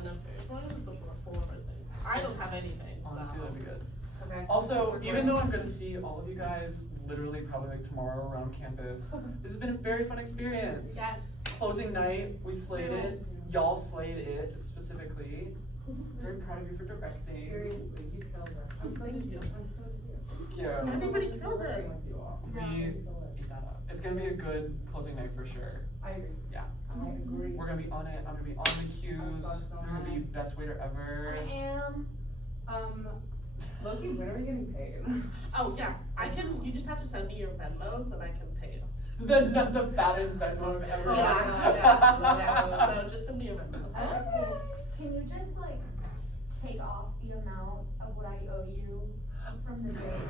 end of period, as long as it's before 4, I think. I don't have anything, so. Honestly, that'd be good. Okay. Also, even though I'm gonna see all of you guys literally probably like tomorrow around campus, this has been a very fun experience. Yes. Closing night, we slayed it. Y'all slayed it specifically. Very proud of you for directing. Seriously, you killed it. I'm so did you. I'm so did you. Thank you. Everybody killed it. With you all. We ate that up. It's gonna be a good closing night for sure. I agree. Yeah. I agree. We're gonna be on it. I'm gonna be on the cues. You're gonna be best waiter ever. I am. Loki, when are we getting paid? Oh, yeah, you just have to send me your Venmos and I can pay you. The fattest Venmo ever. Yeah. So just send me your Venmos. Can you just like take off the amount of what I owe you from the days?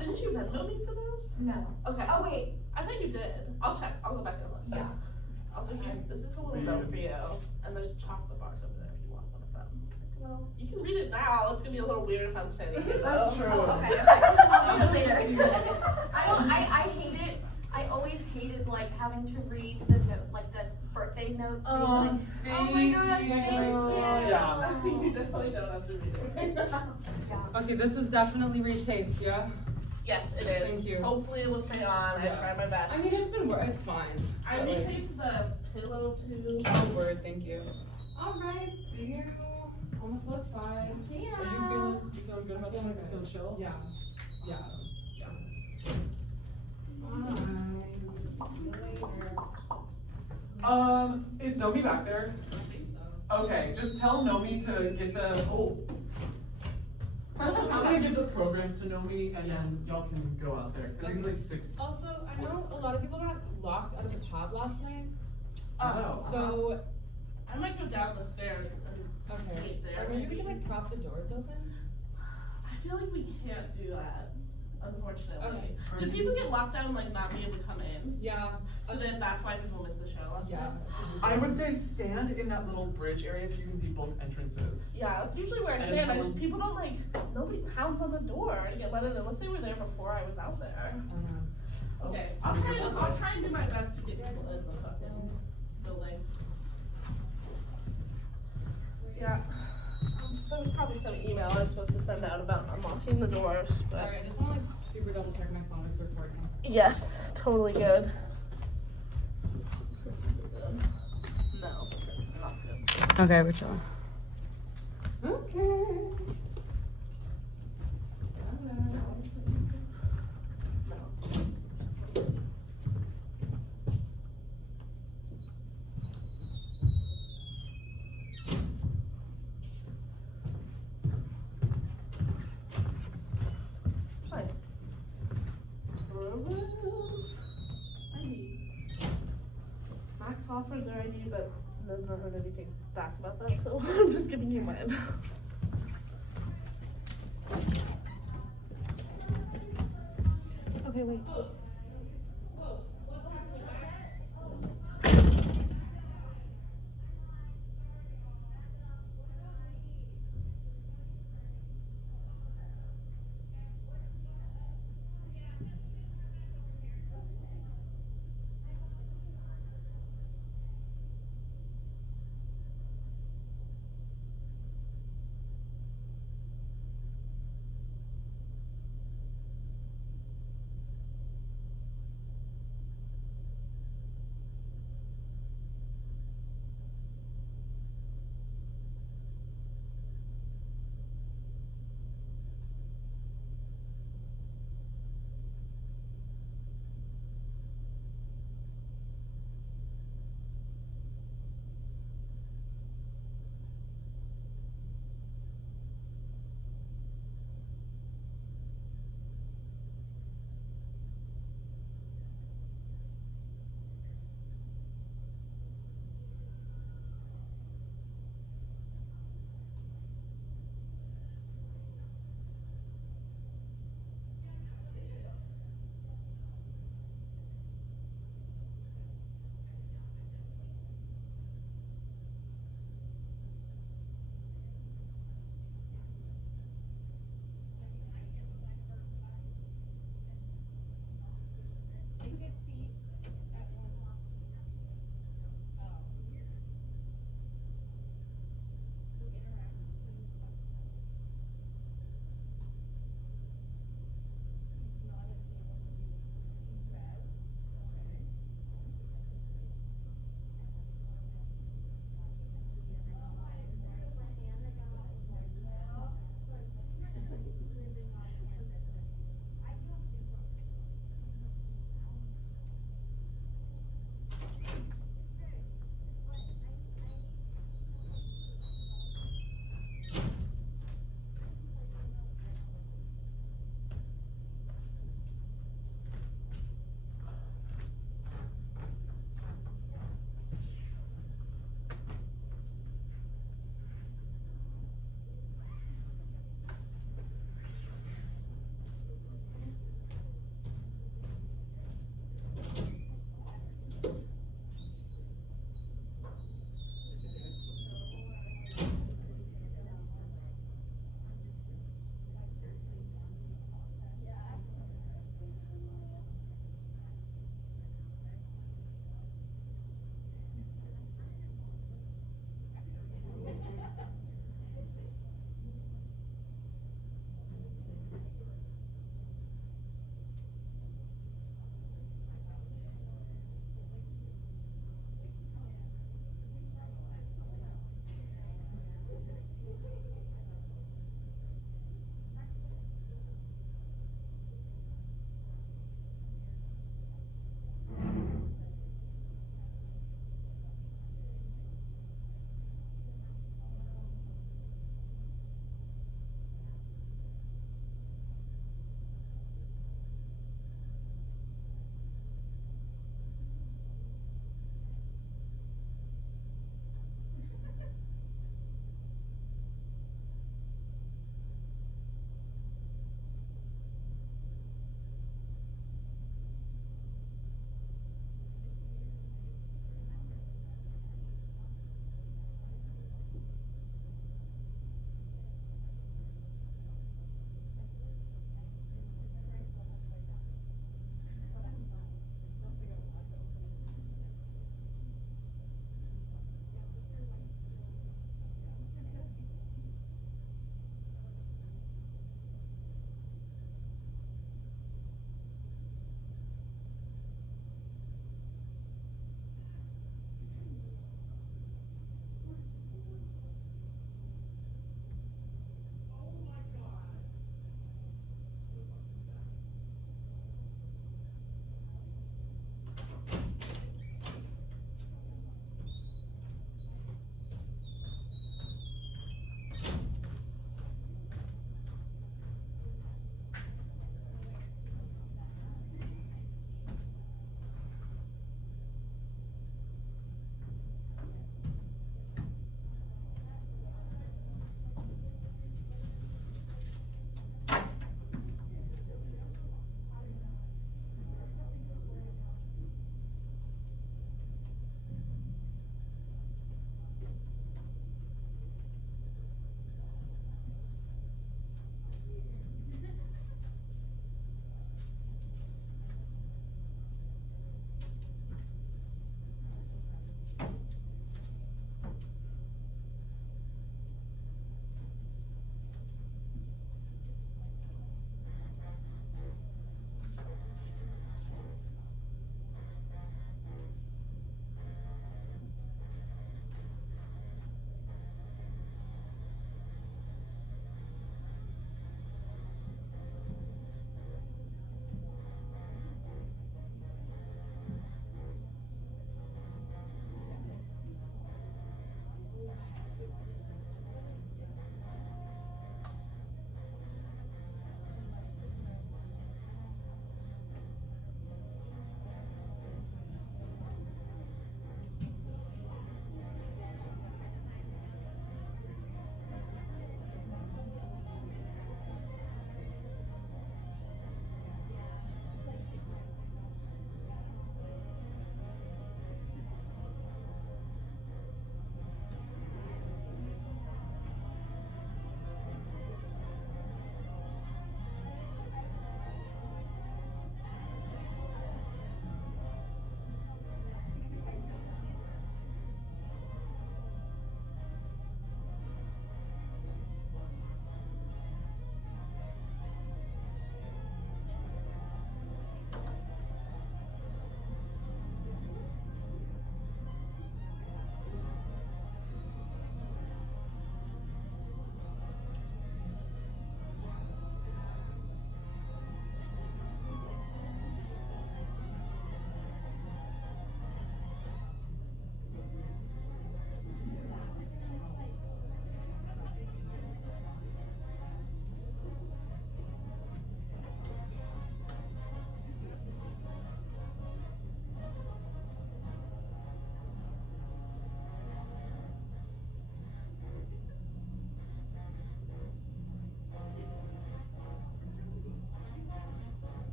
Didn't you Venmo me for this? No. Okay. Oh wait. I think you did. I'll check. I'll go back and look. Yeah. Also, this is a little note for you, and there's chocolate bars over there if you want one of them. It's a little. You can read it now. It's gonna be a little weird if I'm standing here. That's though. true. Oh, okay. I'll read it later. I hate it. I always hated like having to read the note, like the birthday notes. Being like, oh my gosh, thank you. Yeah. You definitely don't have to read it. Yeah. Okay, this was definitely retaped, yeah? Yes, it is. Thank you. Hopefully it will stay on. Yeah. I tried my best. I mean, it's fine. I But, like- retaped the pillow too. Oh, word, thank you. Alright, see you on the flip side. Yeah. Are you feeling good about that? Like, feel chill? Yeah. Yeah. Awesome. Bye. See you later. Is Nomi back there? I think so. Okay, just tell Nomi to get the, I'm gonna give the programs to Nomi and then y'all can go out there. 'Cause I think it's like 6. Also, I know a lot of people got locked out of the pub last night. Oh. So, I might go down the stairs and okay. wait there. Or maybe we can like prop the doors open? I feel like we can't do that, unfortunately. Okay. Did people get locked down and like not be able to come in? Yeah. So then that's why people missed the show last Yeah. night? I would say stand in that little bridge area so you can see both entrances. Yeah, that's usually where I And stand. everyone- People don't like, nobody pounds on the door to get let in unless they were there before I was out there. Okay, I'll try and do my best to get people in the fucking building. Yeah. There was probably some email I was supposed to send out about unlocking the doors, but. Sorry, I just wanna like super double check my phone is recording. Yes, totally good. No, it's not good. Okay, we're chilling. Okay. Fine. Rules. ID. Max offered their ID, but never heard anything back about that, so I'm just giving you mine. Okay, wait.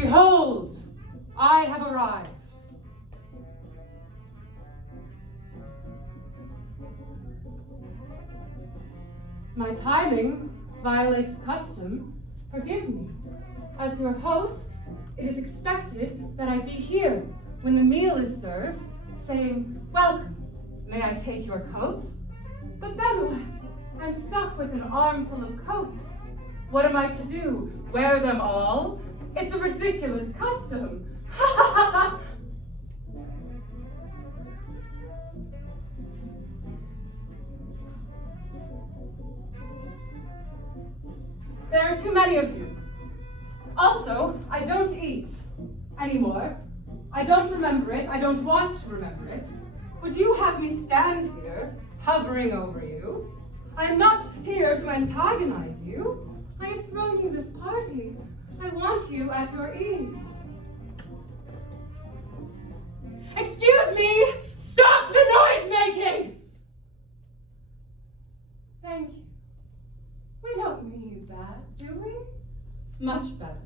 Behold, I have arrived. My timing violates custom. Forgive me. As your host, it is expected that I be here when the meal is served, saying, "Welcome, may I take your coat?" But then what? I'm stuck with an armful of coats. What am I to do? Wear them all? It's a ridiculous custom. Ha ha ha ha! There are too many of you. Also, I don't eat anymore. I don't remember it. I don't want to remember it. Would you have me stand here, hovering over you? I am not here to antagonize you. I have thrown you this party. I want you at your ease. Excuse me! Stop the noise making! Thank you. We don't need that, do we? Much better.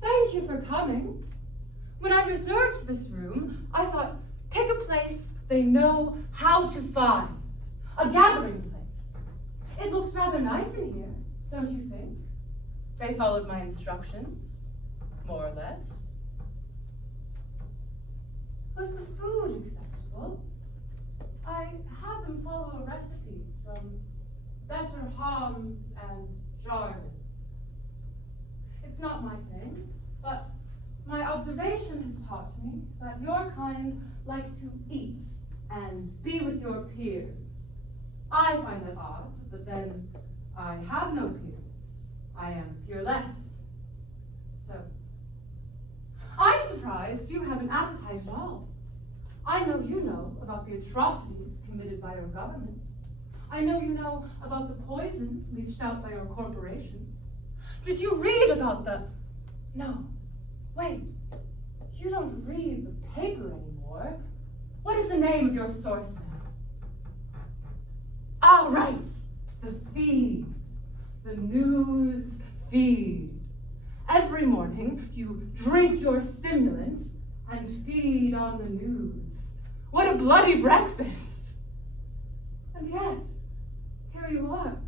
Thank you for coming. When I reserved this room, I thought, pick a place they know how to find. A gathering place. It looks rather nice in here, don't you think? They followed my instructions, more or less. Was the food acceptable? I had them follow a recipe from Better Homs and Jardins. It's not my thing, but my observation has taught me that your kind like to eat and be with your peers. I find that odd, but then I have no peers. I am peerless. So, I'm surprised you have an appetite at all. I know you know about the atrocities committed by your government. I know you know about the poison leached out by your corporations. Did you read about the... No, wait. You don't read the paper anymore. What is the name of your source now? Ah, right. The feed. The news feed. Every morning, you drink your stimulant and feed on the news. What a bloody breakfast! And yet, here you are,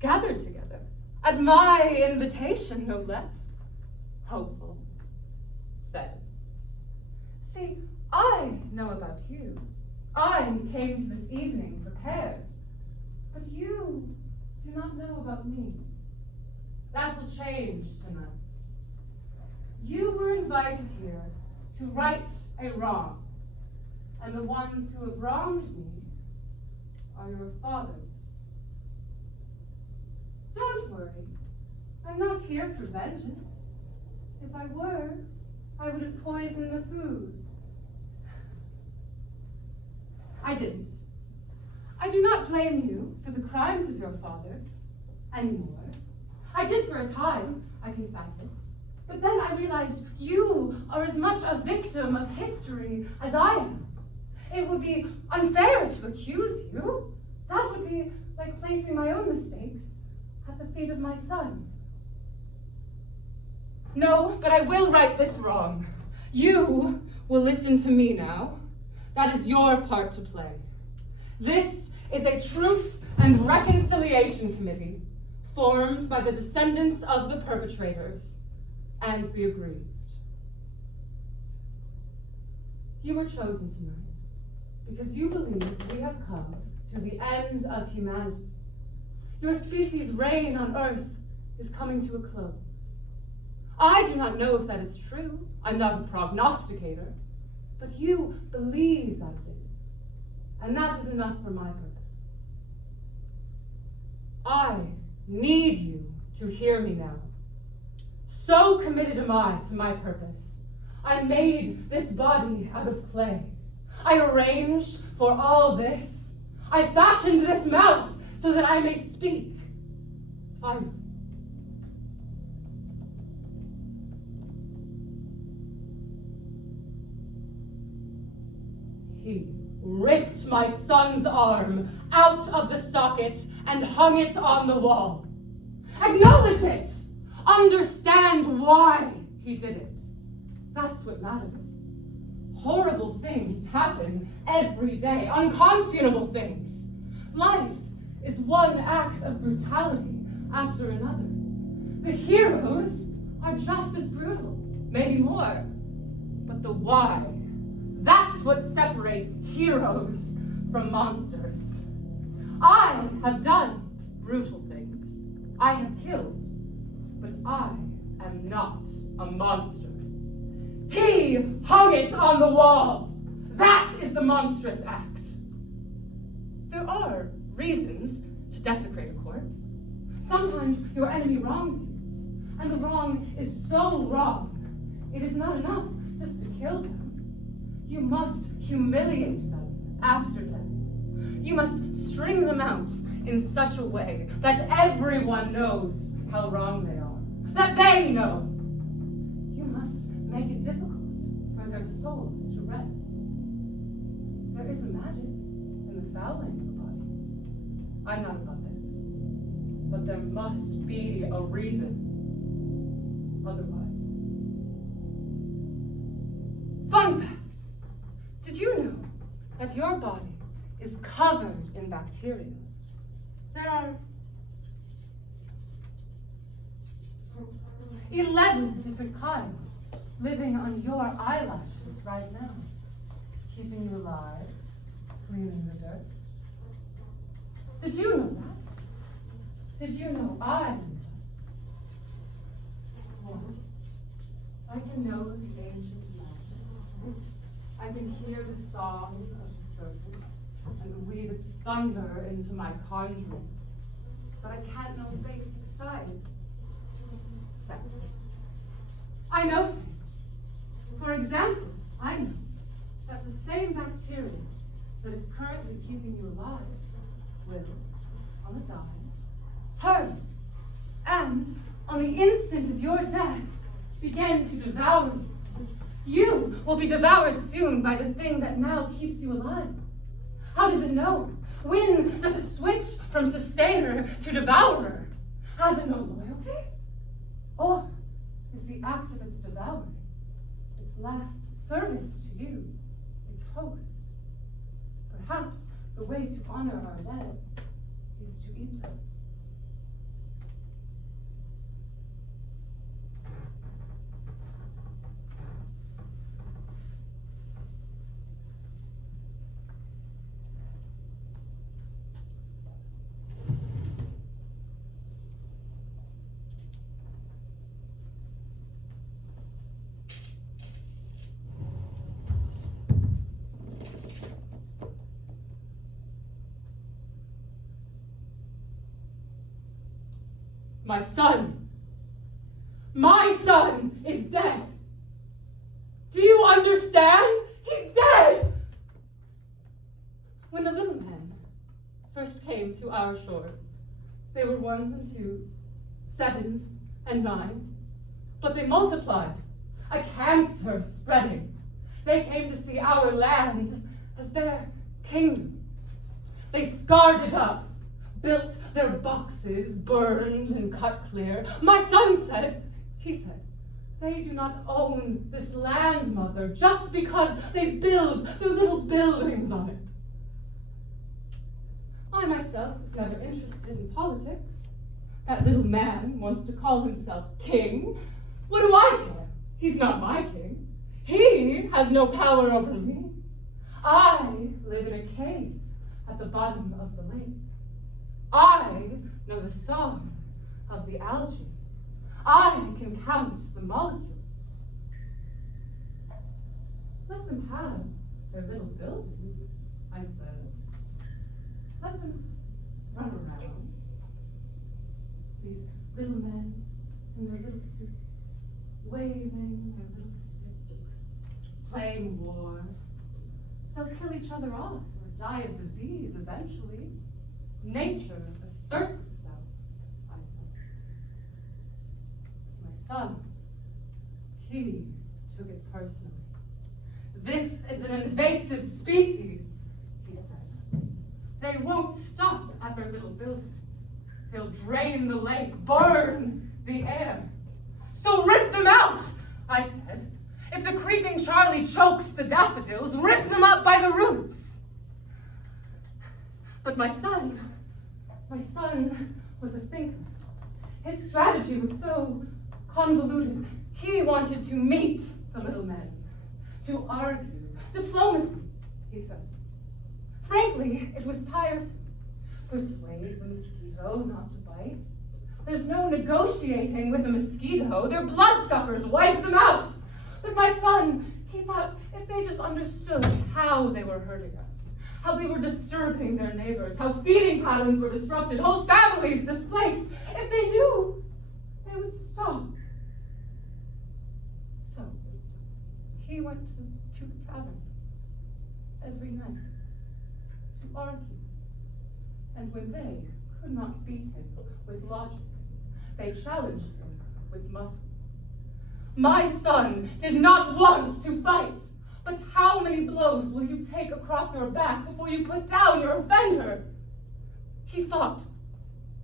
gathered together, at my invitation, no less. Hopeful, fed. See, I know about you. I came to this evening prepared. But you do not know about me. That will change tonight. You were invited here to right a wrong, and the ones who have wronged me are your fathers. Don't worry, I'm not here for vengeance. If I were, I would have poisoned the food. I didn't. I do not blame you for the crimes of your fathers anymore. I did for a time, I confess it. But then I realized you are as much a victim of history as I am. It would be unfair to accuse you. That would be like placing my own mistakes at the feet of my son. No, but I will right this wrong. You will listen to me now. That is your part to play. This is a Truth and Reconciliation Committee formed by the descendants of the perpetrators and the aggrieved. You were chosen tonight because you believe we have come to the end of humanity. Your species' reign on Earth is coming to a close. I do not know if that is true. I'm not a prognosticator. But you believe that it is. And that is enough for my purpose. I need you to hear me now. So committed am I to my purpose. I made this body out of clay. I arranged for all this. I fashioned this mouth so that I may speak. Finally. He ripped my son's arm out of the socket and hung it on the wall. Acknowledge it! Understand why he did it. That's what matters. Horrible things happen every day, unconscionable things. Life is one act of brutality after another. The heroes are just as brutal, maybe more. But the why, that's what separates heroes from monsters. I have done brutal things. I have killed. But I am not a monster. He hung it on the wall. That is the monstrous act. There are reasons to desecrate a corpse. Sometimes your enemy wrongs you, and the wrong is so wrong, it is not enough just to kill them. You must humiliate them after death. You must string them out in such a way that everyone knows how wrong they are, that they know. You must make it difficult for their souls to rest. There is a magic in the fouling of the body. I'm not above it, but there must be a reason. Otherwise. Fun fact! Did you know that your body is covered in bacteria? There are 11 different kinds living on your eyelashes right now, keeping you alive, cleaning the dirt. Did you know that? Did you know I knew that? Well, I can know the ancient mountains. I can hear the song of the serpent and weave its thunder into my conjuring. But I can't know basic science. Sexes. I know things. For example, I know that the same bacteria that is currently keeping you alive will, on a dime, turn, and on the instant of your death, begin to devour you. You will be devoured soon by the thing that now keeps you alive. How does it know? When does it switch from sustainer to devourer? Has it no loyalty? Or is the act of its devouring its last service to you, its host? Perhaps the way to honor our dead is to eat them. My son is dead. Do you understand? He's dead. When the little men first came to our shores, they were 1s and 2s, 7s and 9s, but they multiplied, a cancer spreading. They came to see our land as their kingdom. They scarred it up, built their boxes, burned and cut clear. My son said, they do not own this land, mother, just because they build their little buildings on it. I myself was never interested in politics. That little man wants to call himself king. What do I care? He's not my king. He has no power over me. I live in a cave at the bottom of the lake. I know the song of the algae. I can count the molecules. Let them have their little buildings, I said. Let them run around. These little men in their little suits, waving their little sticks, playing war. They'll kill each other off or die of disease eventually. Nature asserts itself, I said. My son, he took it personally. This is an invasive species, he said. They won't stop at their little buildings. They'll drain the lake, burn the air. So rip them out, I said. If the creeping Charlie chokes the daffodils, rip them up by the roots. But my son was a thinker. His strategy was so convoluted. He wanted to meet the little men, to argue. Diplomacy, he said. Frankly, it was tiresome. Persuade the mosquito not to bite. There's no negotiating with a mosquito. They're bloodsuckers. Wipe them out. But my son, he thought if they just understood how they were hurting us, how they were disturbing their neighbors, how feeding patterns were disrupted, whole families displaced, if they knew, they would stop. So, he went to the tavern every night to argue. And when they could not beat him with logic, they challenged him with muscle. My son did not want to fight, but how many blows will you take across your back before you put down your offender? He fought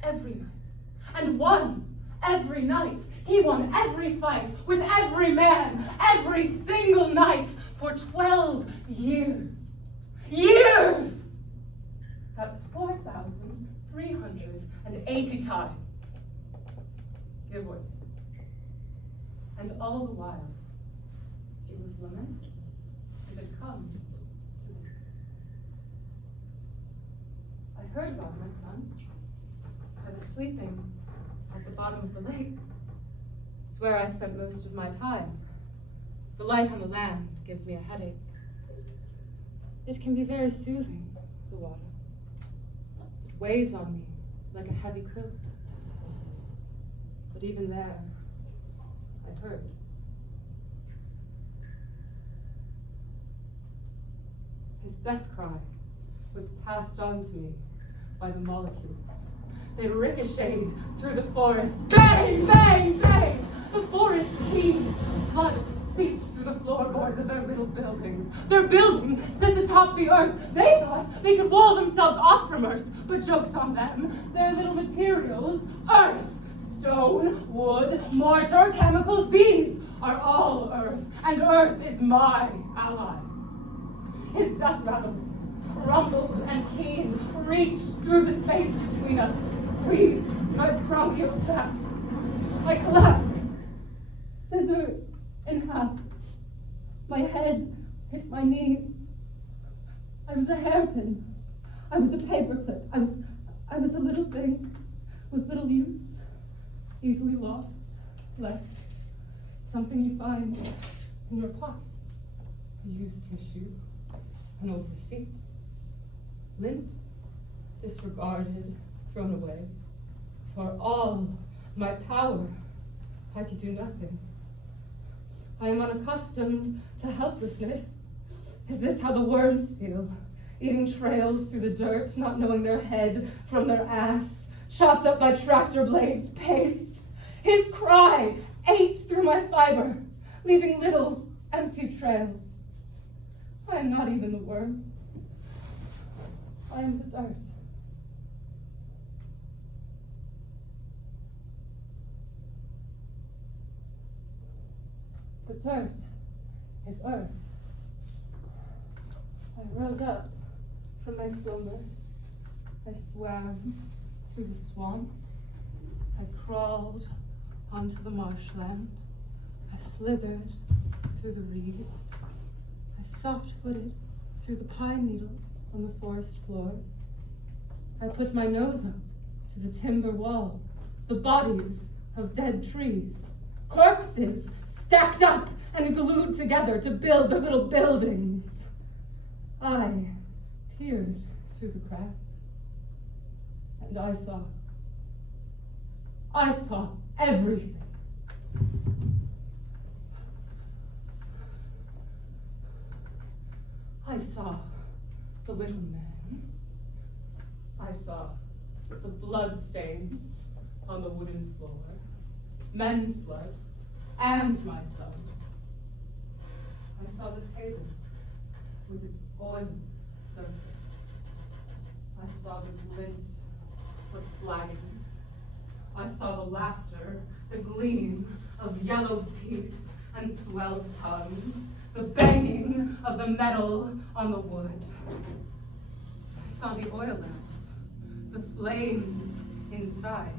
every night, and won every night. He won every fight with every man, every single night for 12 years. Years! That's 4,380 times. Give or take. And all the while, it was lamented as it come to the I heard about my son. I was sleeping at the bottom of the lake. It's where I spent most of my time. The light on the land gives me a headache. It can be very soothing, the water. It weighs on me like a heavy quilt. But even there, I heard. His death cry was passed on to me by the molecules. They ricocheted through the forest. Bang, bang, bang! The forest heaved. Blood seeped through the floorboards of their little buildings. Their building sits atop the earth. They thought they could wall themselves off from earth, but joke's on them. Their little materials, earth. Stone, wood, mortar, chemicals, these are all earth, and earth is my ally. His death rattle rumbled and keen, reached through the space between us, squeezed my bronchial tract. I collapsed, scissored in half. My head hit my knees. I was a hairpin. I was a paperclip. I was a little thing with little use. Easily lost, left, something you find in your pocket. A used tissue, an old receipt, lint, disregarded, thrown away. For all my power, I could do nothing. I am unaccustomed to helplessness. Is this how the worms feel? Eating trails through the dirt, not knowing their head from their ass, chopped up by tractor blades, paste. His cry ate through my fiber, leaving little empty trails. I am not even the worm. I am the dirt. The dirt is earth. I rose up from my slumber. I swam through the swamp. I crawled onto the marshland. I slithered through the reeds. I soft-footed through the pine needles on the forest floor. I put my nose up to the timber wall, the bodies of dead trees, corpses stacked up and glued together to build the little buildings. I peered through the cracks, and I saw everything. I saw the little man. I saw the blood stains on the wooden floor, men's blood, and my son's. I saw the table with its oily surface. I saw the glint of flagons. I saw the laughter, the gleam of yellowed teeth and swelled tongues, the banging of the metal on the wood. I saw the oil lamps, the flames inside,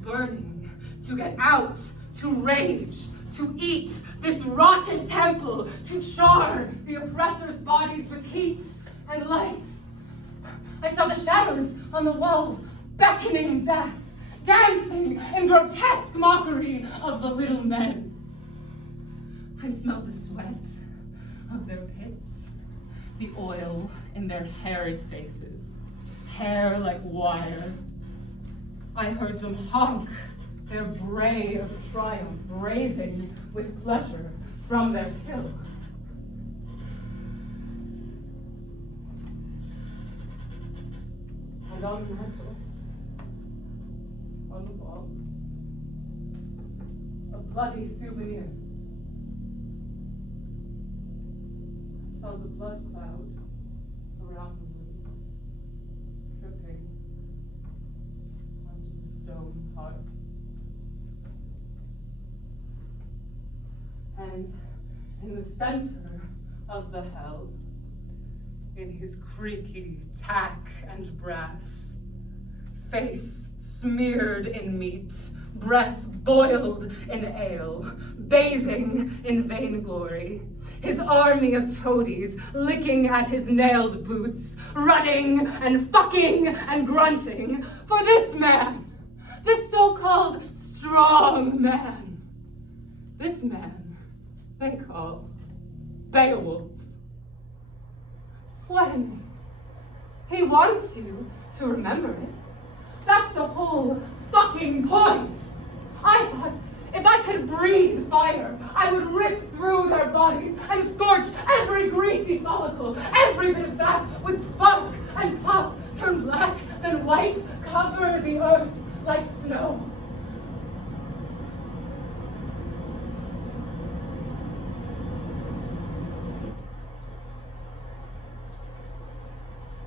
burning to get out, to rage, to eat this rotted temple, to char the oppressors' bodies with heat and light. I saw the shadows on the wall beckoning death, dancing in grotesque mockery of the little men. I smelled the sweat of their pits, the oil in their hairy faces, hair like wire. I heard them honk their bray of triumph, raving with pleasure from their kill. And on the mantle, on the wall, a bloody souvenir. I saw the blood cloud around the room, dripping onto the stone heart. And in the center of the hell, in his creaky tack and brass, face smeared in meat, breath boiled in ale, bathing in vainglory, his army of toadies licking at his nailed boots, running and fucking and grunting for this man, this so-called strong man, this man they call Beowulf. When he wants you to remember it, that's the whole fucking point. I thought if I could breathe fire, I would rip through their bodies and scorch every greasy follicle. Every bit of fat would spark and pop, turn black, then white, cover the earth like snow.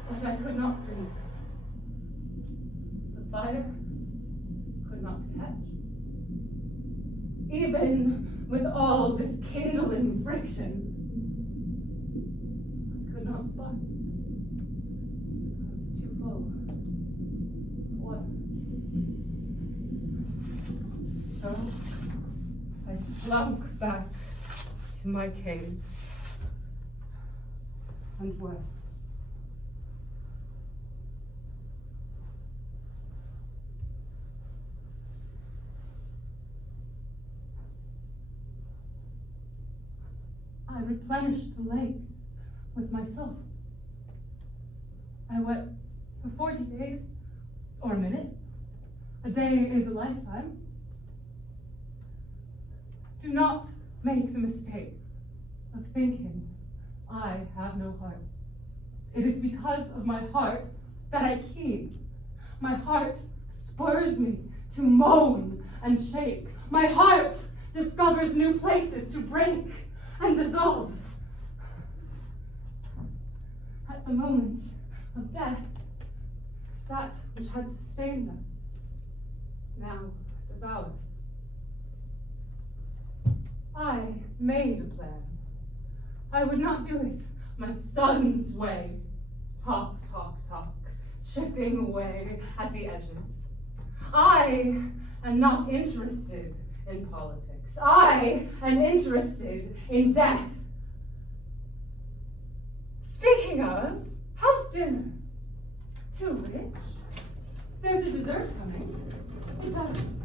But I could not breathe. The fire could not catch. Even with all this kindling friction, I could not spark. I was too full of water. So I slunk back to my cave and wept. I replenished the lake with myself. I wept for 40 days, or a minute. A day is a lifetime. Do not make the mistake of thinking I have no heart. It is because of my heart that I keep. My heart spurs me to moan and shake. My heart discovers new places to break and dissolve. At the moment of death, that which had sustained us now devours. I made a plan. I would not do it my son's way. Talk, talk, talk, chipping away at the edges. I am not interested in politics. I am interested in death. Speaking of, how's dinner? Too rich? There's a dessert coming. It's something.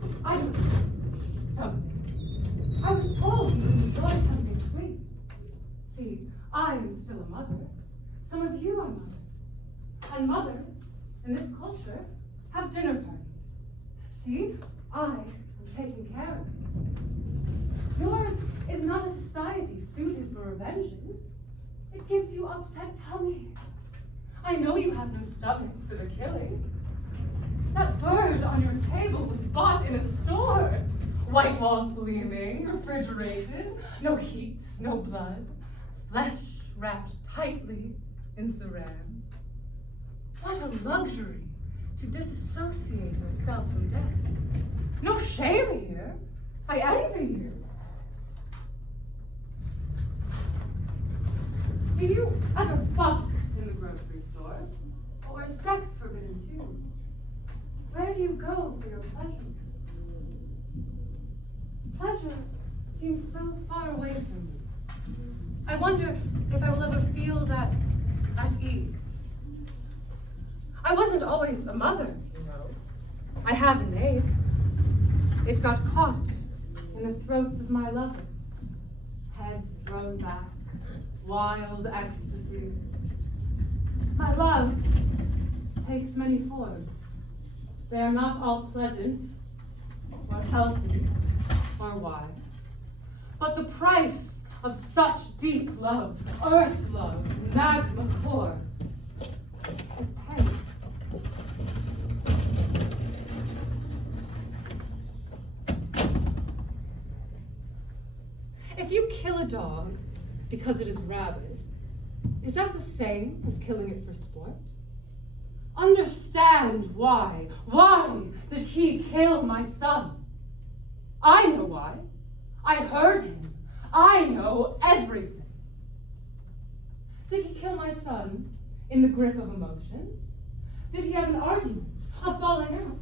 I was told you would enjoy something sweet. See, I am still a mother. Some of you are mothers. And mothers, in this culture, have dinner parties. See, I am taking care of it. Yours is not a society suited for revenges. It gives you upset tummies. I know you have no stomach for the killing. That bird on your table was bought in a store. White walls gleaming, refrigerated, no heat, no blood, flesh wrapped tightly in saran. What a luxury to disassociate herself from death. No shame here. I envy you. Do you ever fuck in the grocery store? Or is sex forbidden too? Where do you go for your pleasures? Pleasure seems so far away from me. I wonder if I will ever feel that at ease. I wasn't always a mother, you know. I have a name. It got caught in the throats of my lovers. Heads thrown back, wild ecstasy. My love takes many forms. They are not all pleasant, or healthy, or wise. But the price of such deep love, earth love, magma core, is pain. If you kill a dog because it is rabid, is that the same as killing it for sport? Understand why. Why did he kill my son? I know why. I heard him. I know everything. Did he kill my son in the grip of emotion? Did he have an argument, a falling out?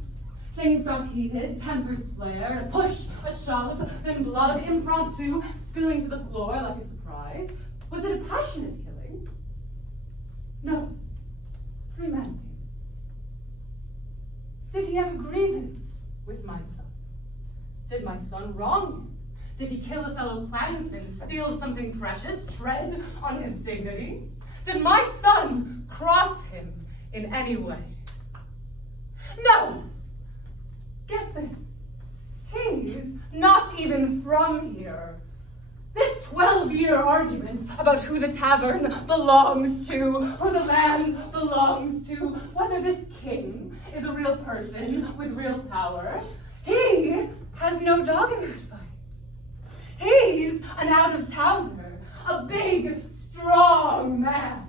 Things got heated, tempers flared, a push, a shove, then blood impromptu spilling to the floor like a surprise. Was it a passionate killing? No. Premeditated. Did he have a grievance with my son? Did my son wrong him? Did he kill a fellow clansman, steal something precious, tread on his dignity? Did my son cross him in any way? No! Get this. He's not even from here. This 12-year argument about who the tavern belongs to, who the land belongs to, whether this king is a real person with real power, he has no dog in that fight. He's an out-of-towner, a big, strong man.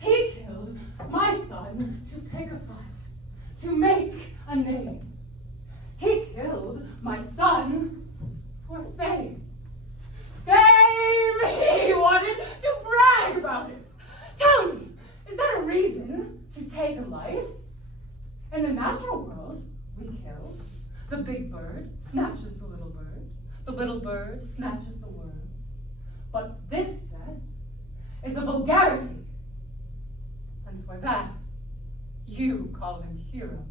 He killed my son to pick a fight, to make a name. He killed my son for fame. Fame! He wanted to brag about it. Tell me, is that a reason to take a life? In the natural world, we kill. The big bird snatches the little bird. The little bird snatches the worm. But this death is a vulgarity. And for that, you call him hero.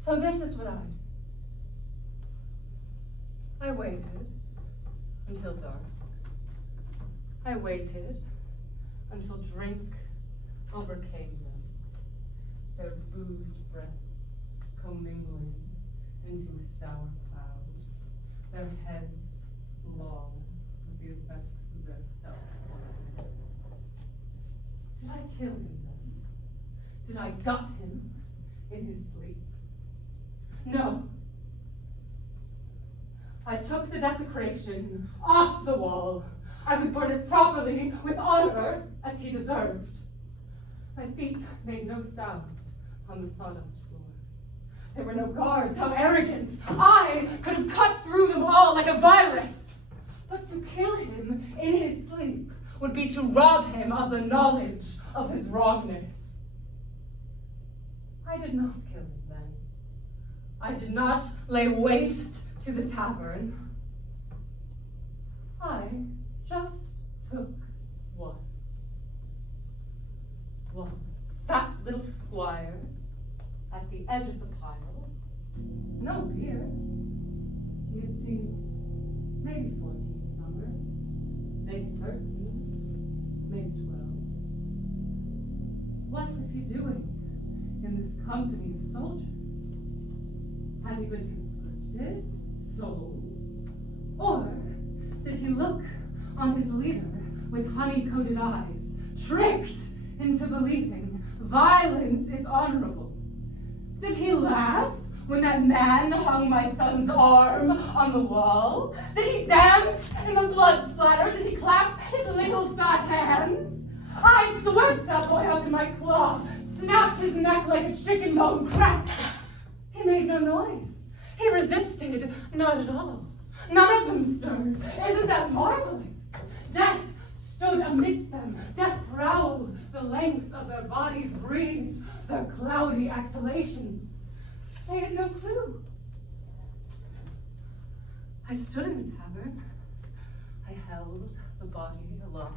So this is what I did. I waited until dark. I waited until drink overcame them, their booze breath commingling into a sour cloud, their heads long with the effects of their self-poisoning. Did I kill him then? Did I gut him in his sleep? No. I took the desecration off the wall. I would burn it properly, with honor, as he deserved. My feet made no sound on the sawdust floor. There were no guards. How arrogant! I could have cut through them all like a virus. But to kill him in his sleep would be to rob him of the knowledge of his wrongness. I did not kill him then. I did not lay waste to the tavern. I just took one. One fat little squire at the edge of the pile. No beard. He had seen maybe 14 summers, maybe 13, maybe 12. What was he doing in this company of soldiers? Had he been conscripted, sold, or did he look on his leader with honey-coated eyes, tricked into believing violence is honorable? Did he laugh when that man hung my son's arm on the wall? Did he dance in the blood splatter? Did he clap his little fat hands? I swept that boy up in my claw, snapped his neck like a chicken bone crack. He made no noise. He resisted, not at all. None of them stirred. Isn't that marvelous? Death stood amidst them. Death prowled the lengths of their bodies, breathed their cloudy exhalations. They had no clue. I stood in the tavern. I held the body aloft.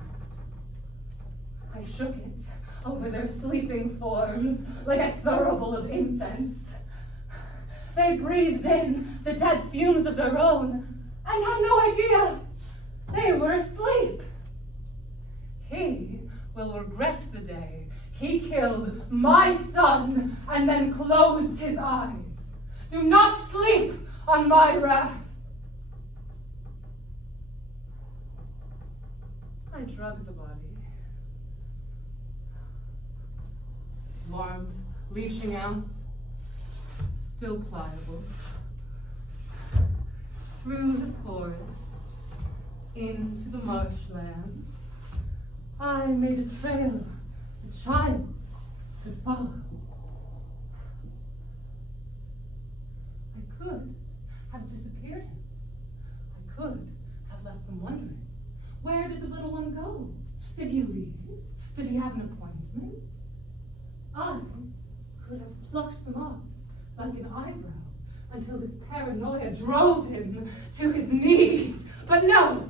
I shook it over their sleeping forms like a thurible of incense. They breathed in the dead fumes of their own and had no idea they were asleep. He will regret the day he killed my son and then closed his eyes. Do not sleep on my wrath. I drugged the body. Warmth leaching out, still pliable. Through the forest, into the marshland, I made a trail the child could follow. I could have disappeared him. I could have left them wondering, where did the little one go? Did he leave? Did he have an appointment? I could have plucked them off like an eyebrow until his paranoia drove him to his knees. But no,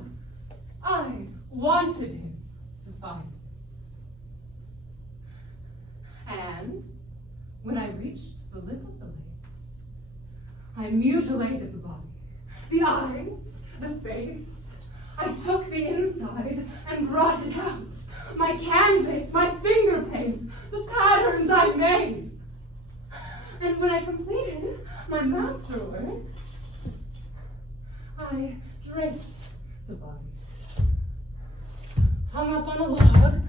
I wanted him to find it. And when I reached the lip of the lake, I mutilated the body, the eyes, the face. I took the inside and brought it out. My canvas, my finger paints, the patterns I made. And when I completed my masterwork, I draped the body, hung up on a log,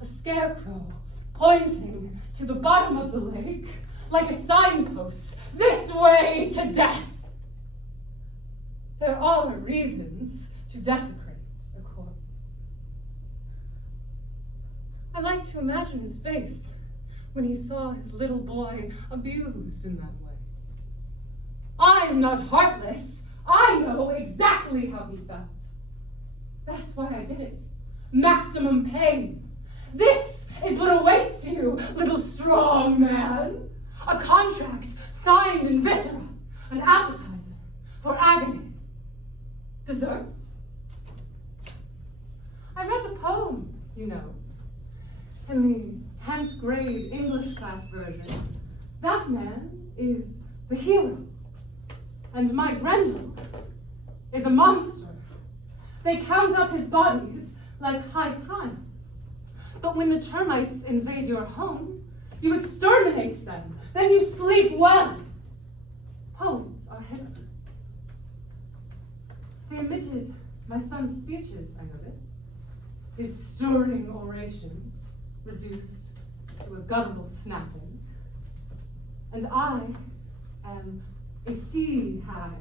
a scarecrow pointing to the bottom of the lake like a signpost, this way to death. There are reasons to desecrate a corpse. I like to imagine his face when he saw his little boy abused in that way. I am not heartless. I know exactly how he felt. That's why I did it. Maximum pain. This is what awaits you, little strong man. A contract signed in viscera, an appetizer for agony. Dessert? I read the poem, you know, in the 10th grade English class version. That man is the hero, and my Grendel is a monster. They count up his bodies like high crimes. But when the termites invade your home, you exterminate them. Then you sleep well. Poets are hypocrites. They omitted my son's speeches, I noticed. His stirring orations, reduced to a guttural snapping. And I am a sea hag,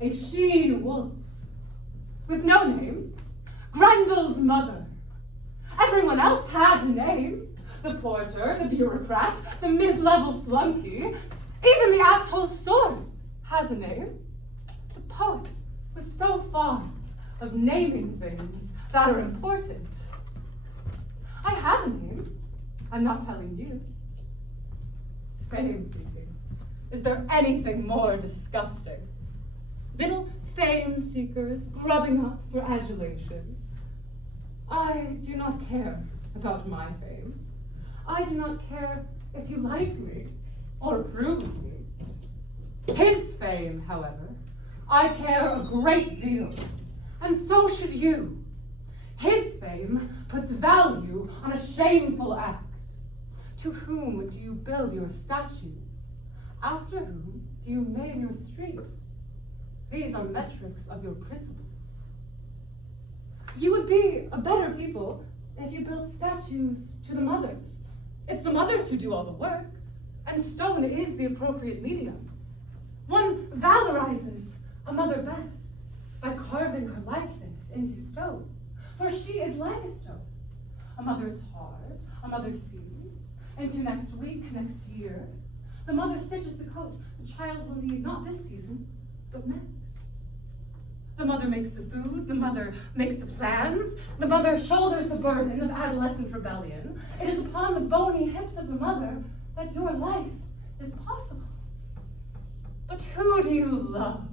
a she-wolf, with no name, Grendel's mother. Everyone else has a name. The porter, the bureaucrat, the mid-level flunky, even the asshole sword has a name. The poet was so fond of naming things that are important. I have a name. I'm not telling you. Fame seeking. Is there anything more disgusting? Little fame seekers grubbing up for adulation. I do not care about my fame. I do not care if you like me or approve of me. His fame, however, I care a great deal, and so should you. His fame puts value on a shameful act. To whom do you build your statues? After whom do you name your streets? These are metrics of your principles. You would be a better people if you built statues to the mothers. It's the mothers who do all the work, and stone is the appropriate medium. One valorizes a mother best by carving her likeness into stone. for she is like a stone. A mother is hard, a mother sees, into next week, next year. The mother stitches the coat the child will need not this season, but next. The mother makes the food, the mother makes the plans, the mother shoulders the burden of adolescent rebellion. It is upon the bony hips of the mother that your life is possible. But who do you love?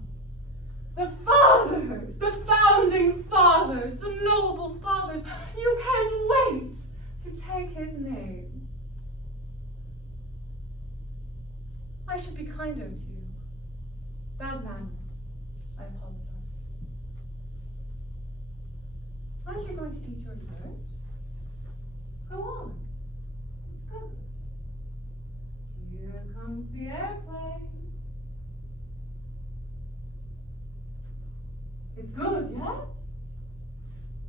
The fathers, the founding fathers, the noble fathers. You can't wait to take his name. I should be kinder to you. Bad manners. I apologize. Aren't you going to eat your dessert? Go on. It's good. Here comes the airplane. It's good, yes?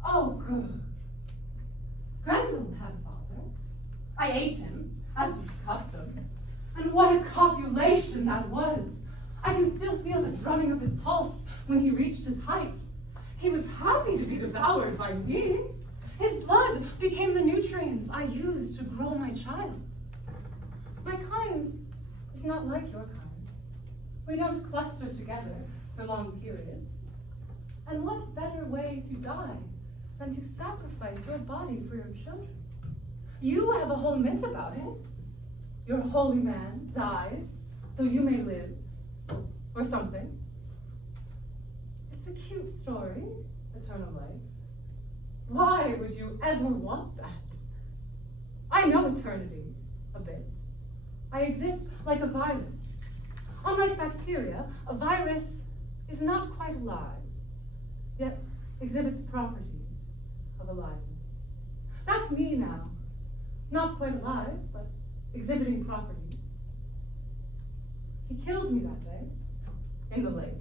Oh, good. Grendel had a father. I ate him, as was the custom. And what a copulation that was! I can still feel the drumming of his pulse when he reached his height. He was happy to be devoured by me. His blood became the nutrients I used to grow my child. My kind is not like your kind. We don't cluster together for long periods. And what better way to die than to sacrifice your body for your children? You have a whole myth about it. Your holy man dies so you may live, or something. It's a cute story, eternal life. Why would you ever want that? I know eternity a bit. I exist like a virus. Unlike bacteria, a virus is not quite alive, yet exhibits properties of aliveness. That's me now. Not quite alive, but exhibiting properties. He killed me that day, in the lake.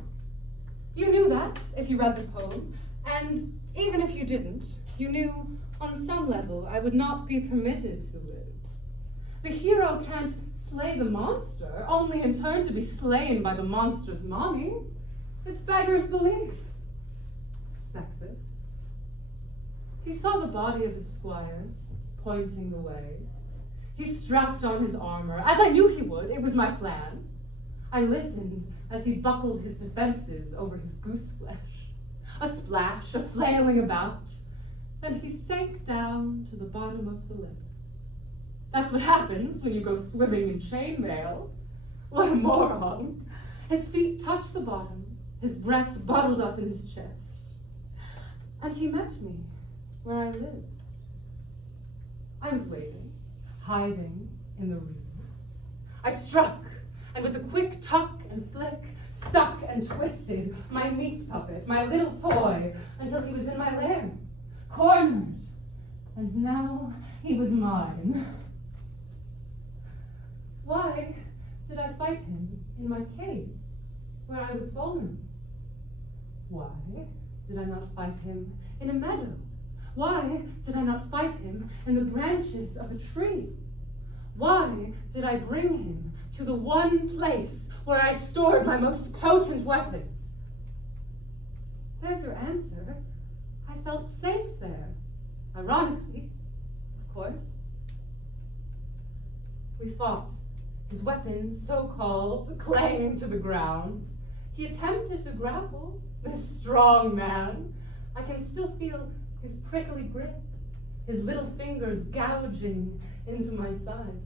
You knew that if you read the poem, and even if you didn't, you knew on some level I would not be permitted to live. The hero can't slay the monster, only in turn to be slain by the monster's mommy. It beggars belief. Sexist. He saw the body of his squire, pointing the way. He strapped on his armor, as I knew he would. It was my plan. I listened as he buckled his defenses over his goose flesh. A splash, a flailing about. Then he sank down to the bottom of the lake. That's what happens when you go swimming in chainmail. What a moron. His feet touched the bottom, his breath bottled up in his chest. And he met me where I lived. I was waiting, hiding in the reeds. I struck, and with a quick tuck and flick, stuck and twisted my meat puppet, my little toy, until he was in my lair, cornered. And now he was mine. Why did I fight him in my cave, where I was vulnerable? Why did I not fight him in a meadow? Why did I not fight him in the branches of a tree? Why did I bring him to the one place where I stored my most potent weapons? There's your answer. I felt safe there. Ironically, of course. We fought. His weapons, so-called, clanged to the ground. He attempted to grapple, this strong man. I can still feel his prickly grip, his little fingers gouging into my side.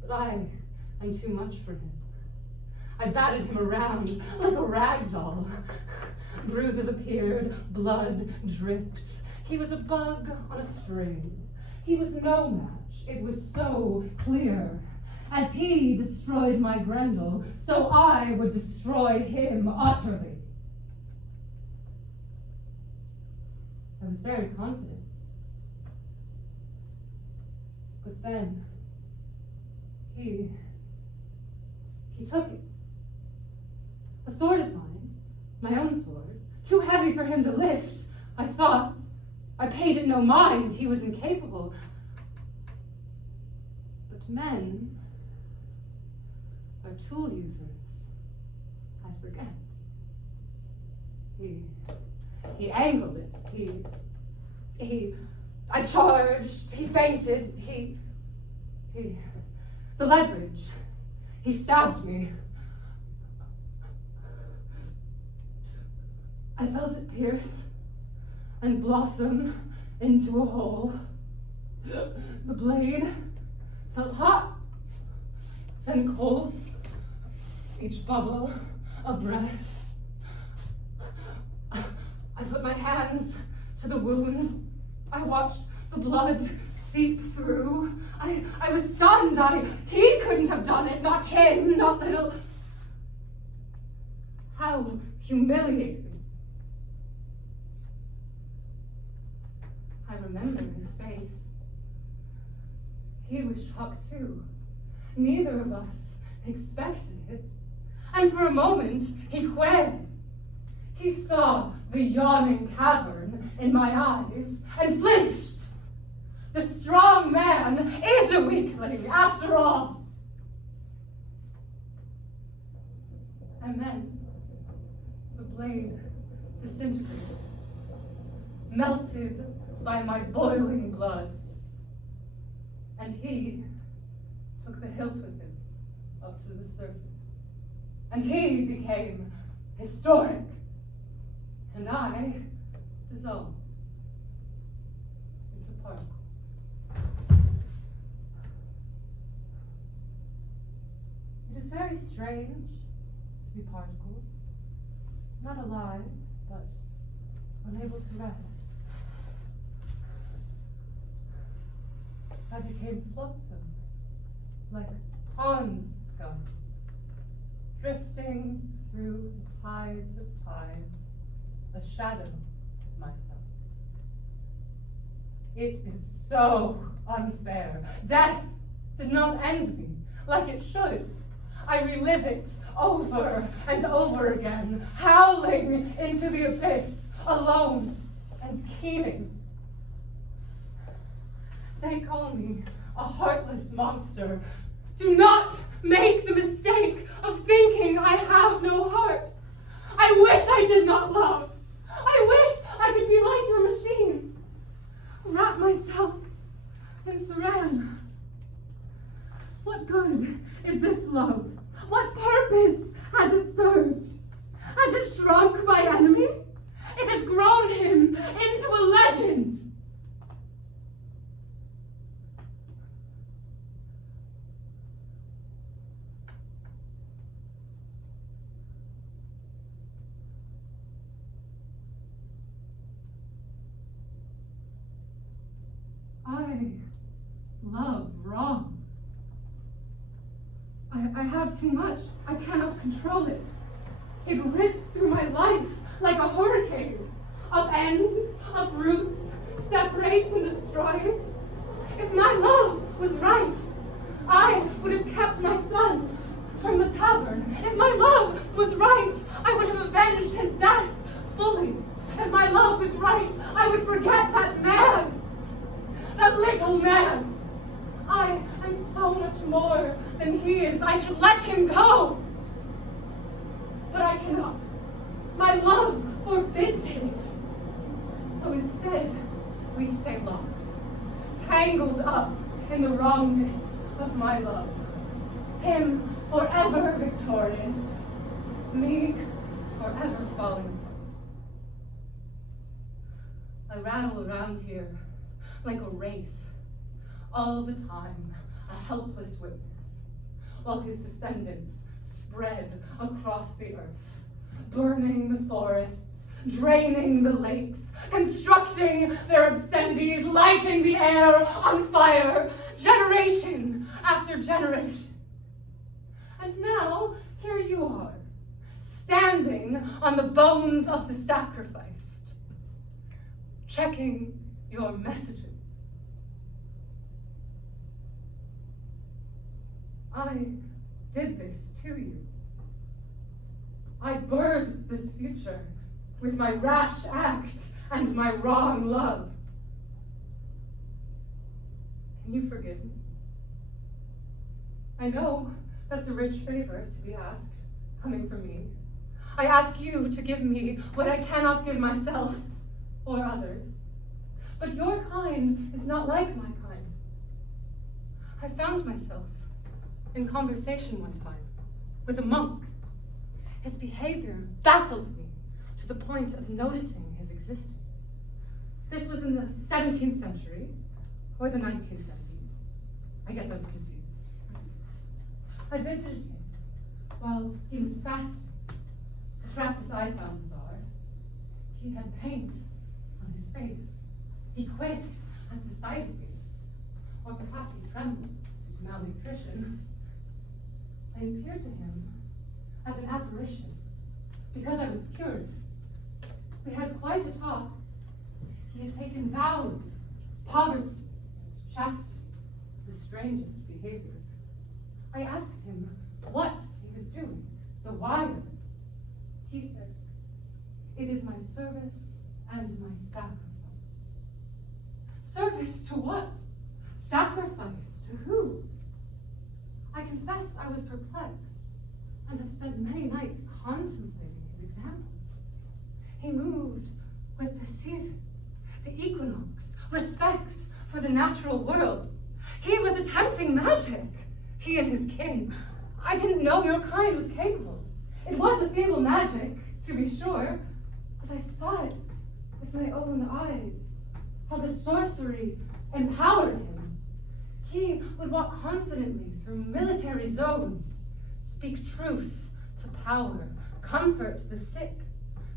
But I am too much for him. I batted him around like a rag doll. Bruises appeared, blood dripped. He was a bug on a string. He was no match, it was so clear. As he destroyed my Grendel, so I would destroy him utterly. I was very confident. But then, he took it. A sword of mine, my own sword, too heavy for him to lift, I thought. I paid it no mind, he was incapable. But men are tool users, I forget. He angled it, he I charged, he fainted, the leverage, he stabbed me. I felt it pierce and blossom into a hole. The blade felt hot and cold, each bubble a breath. I put my hands to the wound. I watched the blood seep through. I was stunned. He couldn't have done it, not him, not little. How humiliating. I remember his face. He was shocked too. Neither of us expected it. And for a moment, he quailed. He saw the yawning cavern in my eyes and flinched. The strong man is a weakling, after all. And then the blade disintegrated, melted by my boiling blood. And he took the hilt with him up to the surface. And he became historic. And I dissolved into particles. It is very strange to be particles, not alive, but unable to rest. I became flotsam, like pond scum, drifting through the tides of time, a shadow of myself. It is so unfair. Death did not end me like it should. I relive it over and over again, howling into the abyss, alone and keening. They call me a heartless monster. Do not make the mistake of thinking I have no heart. I wish I did not love. I wish I could be like your machines. Wrap myself in saran. What good is this love? What purpose has it served? Has it shrunk my enemy? It has grown him into a legend. I love wrong. I have too much. I cannot control it. It rips through my life like a hurricane. Upends, uproots, separates and destroys. If my love was right, I would have kept my son from the tavern. If my love was right, I would have avenged his death fully. If my love was right, I would forget that man. That little man. I am so much more than he is. I should let him go. But I cannot. My love forbids it. So instead, we stay locked, tangled up in the wrongness of my love. Him forever victorious, me forever falling apart. I rattle around here like a wraith, all the time a helpless witness, while his descendants spread across the earth, burning the forests, draining the lakes, constructing their obscenities, lighting the air on fire, generation after generation. And now, here you are, standing on the bones of the sacrificed, checking your messages. I did this to you. I birthed this future with my rash act and my wrong love. Can you forgive me? I know that's a rich favor to be asked, coming from me. I ask you to give me what I cannot give myself or others. But your kind is not like my kind. I found myself in conversation one time with a monk. His behavior baffled me to the point of noticing his existence. This was in the 17th century or the 1970s. I get those confused. I visited him while he was fasting. The practice I found bizarre. He had paint on his face. He quaked at the sight of me. Or perhaps he trembled due to malnutrition. I appeared to him as an apparition because I was curious. We had quite a talk. He had taken vows of poverty, chastity, the strangest behavior. I asked him what he was doing, the why of it. He said, "It is my service and my sacrifice." Service to what? Sacrifice to who? I confess I was perplexed and have spent many nights contemplating his example. He moved with the season, the equinox, respect for the natural world. He was attempting magic, he and his king. I didn't know your kind was capable. It was a feeble magic, to be sure, but I saw it with my own eyes, how the sorcery empowered him. He would walk confidently through military zones, speak truth to power, comfort the sick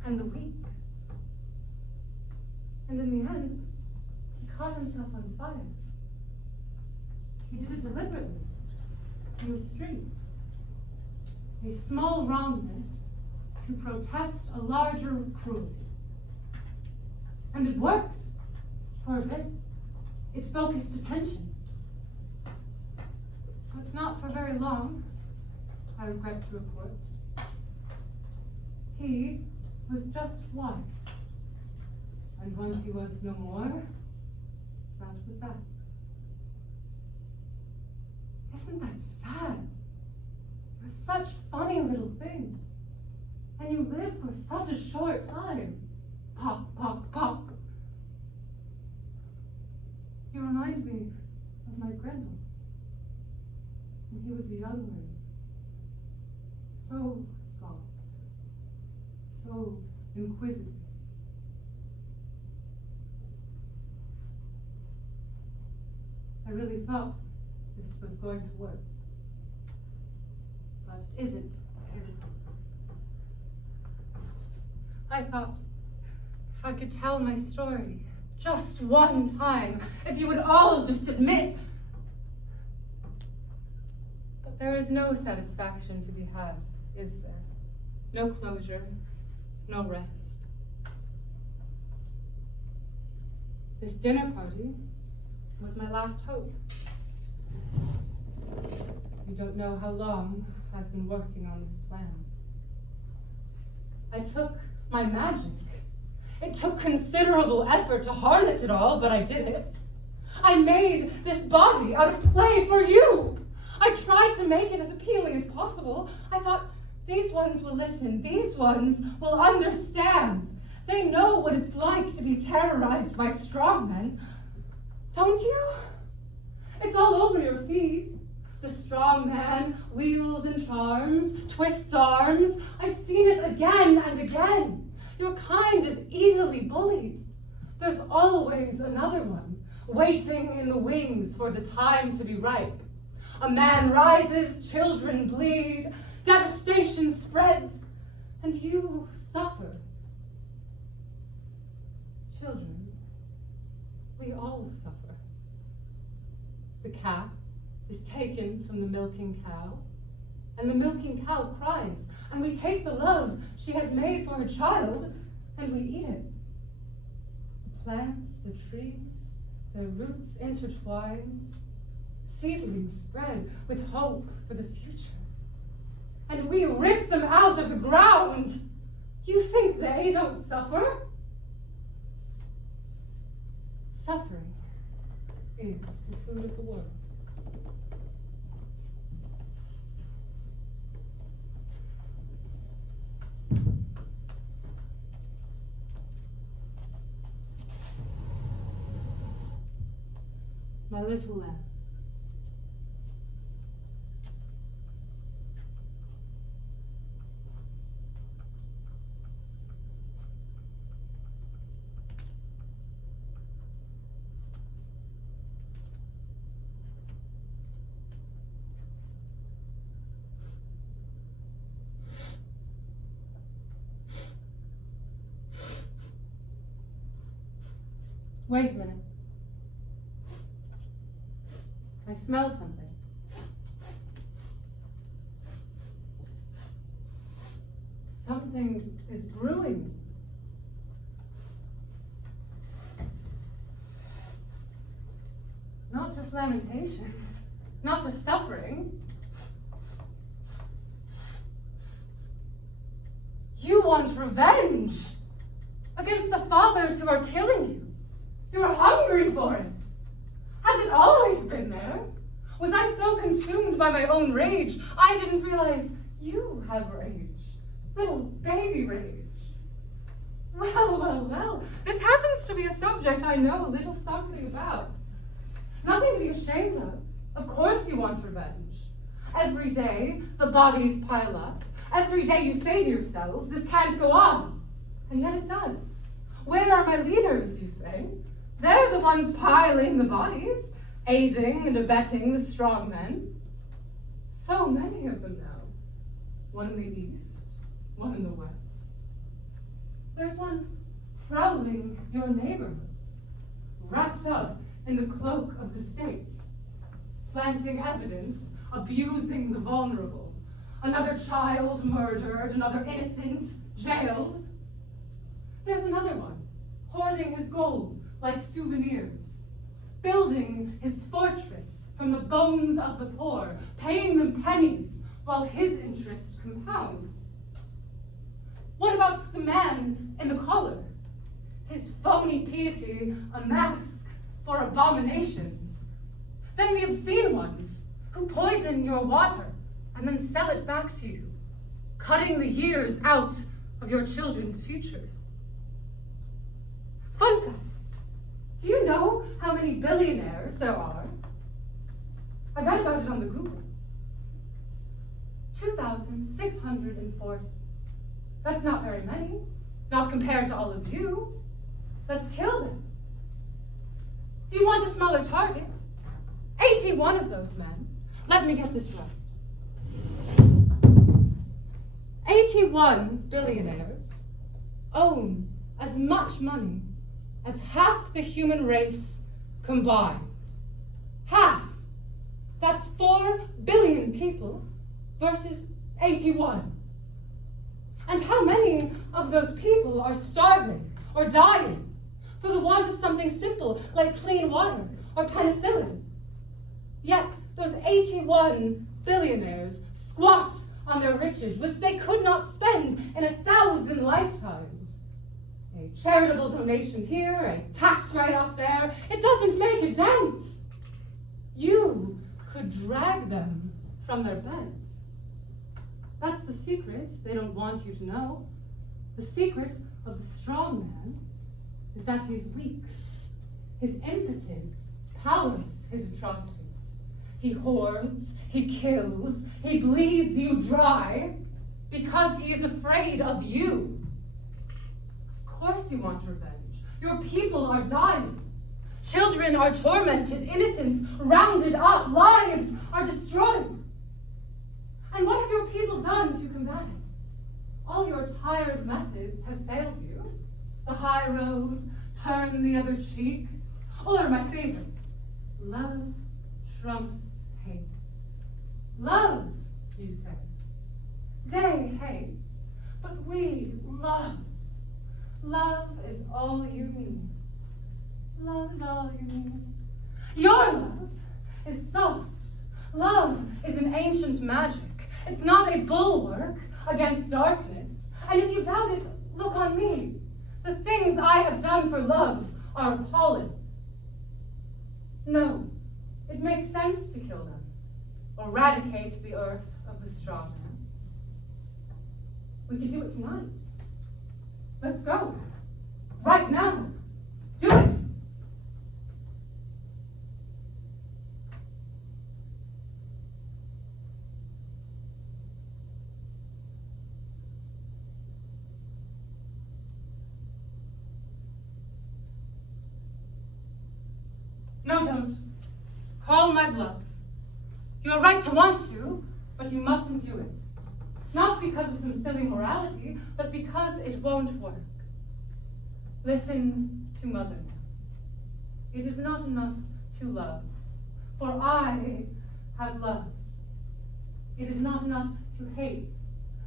and the weak. And in the end, he caught himself on fire. He did it deliberately, in the street. A small wrongness to protest a larger cruelty. And it worked, for a bit. It focused attention. But not for very long, I regret to report. He was just one. And once he was no more, that was that. Isn't that sad? You're such funny little things. And you live for such a short time. Pop, pop, pop. You remind me of my Grendel. When he was a youngling. So soft. So inquisitive. I really thought this was going to work. But it isn't, is it? I thought if I could tell my story just one time, if you would all just admit. But there is no satisfaction to be had, is there? No closure, no rest. This dinner party was my last hope. You don't know how long I've been working on this plan. I took my magic. It took considerable effort to harness it all, but I did it. I made this body out of clay for you. I tried to make it as appealing as possible. I thought, these ones will listen. These ones will understand. They know what it's like to be terrorized by strongmen. Don't you? It's all over your feed. The strong man wheels and charms, twists arms. I've seen it again and again. Your kind is easily bullied. There's always another one, waiting in the wings for the time to be ripe. A man rises, children bleed, devastation spreads, and you suffer. Children, we all suffer. The calf is taken from the milking cow, and the milking cow cries, and we take the love she has made for her child, and we eat it. The plants, the trees, their roots intertwined, seedlings spread with hope for the future. And we rip them out of the ground. You think they don't suffer? Suffering is the food of the world. little lamb. Wait a minute. I smell something. Something is brewing. Not just lamentations, not just suffering. You want revenge against the fathers who are killing you. You are hungry for it. Has it always been there? Was I so consumed by my own rage, I didn't realize you have rage. Little baby rage. Well. This happens to be a subject I know little something about. Nothing to be ashamed of. Of course you want revenge. Every day, the bodies pile up. Every day you say to yourselves, this can't go on. And yet it does. Where are my leaders, you say? They're the ones piling the bodies, aiding and abetting the strong men. So many of them now. One in the east, one in the west. There's one prowling your neighborhood, wrapped up in the cloak of the state, planting evidence, abusing the vulnerable. Another child murdered, another innocent jailed. There's another one, hoarding his gold like souvenirs, building his fortress from the bones of the poor, paying them pennies while his interest compounds. What about the man in the collar? His phony piety a mask for abominations. Then the obscene ones who poison your water and then sell it back to you, cutting the years out of your children's futures. Fun fact. Do you know how many billionaires there are? I read about it on the Google. 2,640. That's not very many, not compared to all of you. Let's kill them. Do you want a smaller target? 81 of those men. Let me get this right. 81 billionaires own as much money as half the human race combined. Half. That's 4 billion people versus 81. And how many of those people are starving or dying for the want of something simple like clean water or penicillin? Yet those 81 billionaires squat on their riches, which they could not spend in 1,000 lifetimes. A charitable donation here, a tax write-off there, it doesn't make a dent. You could drag them from their beds. That's the secret they don't want you to know. The secret of the strong man is that he's weak. His impotence powers his atrocities. He hoards, he kills, he bleeds you dry because he is afraid of you. Of course you want revenge. Your people are dying. Children are tormented, innocents rounded up, lives are destroyed. And what have your people done to combat it? All your tired methods have failed you. The high road, turn the other cheek, or my favorite, love trumps hate. Love, you say. They hate, but we love. Love is all you need. Love is all you need. Your love is soft. Love is an ancient magic. It's not a bulwark against darkness. And if you doubt it, look on me. The things I have done for love are appalling. No, it makes sense to kill them. Eradicate the earth of the strong man. We could do it tonight. Let's go. Right now. Do it! No, don't. Call my bluff. You are right to want to, but you mustn't do it. Not because of some silly morality, but because it won't work. Listen to Mother now. It is not enough to love, for I have loved. It is not enough to hate,